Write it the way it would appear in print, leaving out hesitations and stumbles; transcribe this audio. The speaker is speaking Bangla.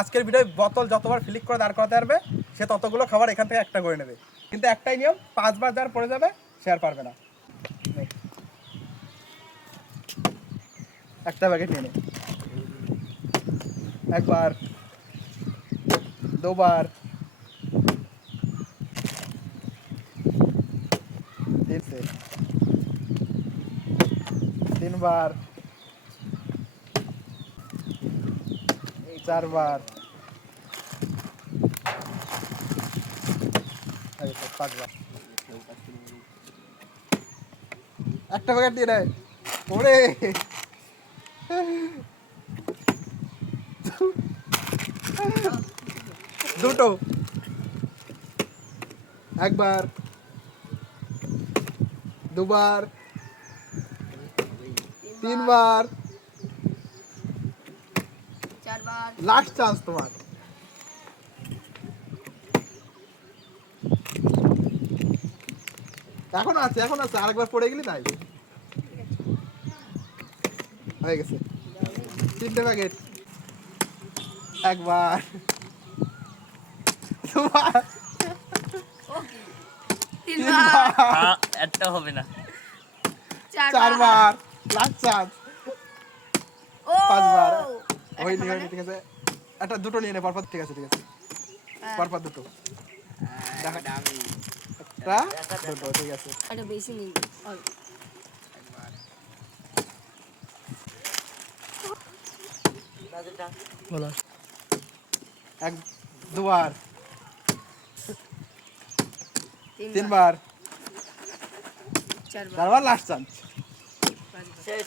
আজকের ভিডিও বোতল যতবার ফ্লিক করে দাঁড় করাতে পারবে সে ততগুলো খাবার এখান থেকে একটা করে নেবে, কিন্তু একটাই নিয়ম, 5 বার যার পড়ে যাবে সে আর পারবে না। একটা প্যাকেট নিয়ে নে। একবার, দুবার, তিনবার, চারবার, পাঁচবার। একটা প্যাকেট দিয়ে নেয় ওরে। দুটো, একবার, দুবার, তিনবার, চারবার। লাস্ট চান্স তোমার। এখন আছে, এখন আছে, আরেকবার পড়ে গেলি তাই হয়ে গেছে। 3টে প্যাকেট, একবার, দুবার, তিনবার, একটা হবে না, চারবার, লাস্ট চান্স, পাঁচবার। ওই একটা নিয়ে খাবারে? ঠিক আছে, একটা দুটো নিয়ে নে পরপর। ঠিক আছে, ঠিক আছে, পরপর দুটো। একটা, দুটো, ঠিক আছে। এটা বেশি নেই, অল্প। বলো। এক, দুবার, তিনবার, চারবার, চারবার, লাস্ট চান্স। পাঁচবার। শেষ।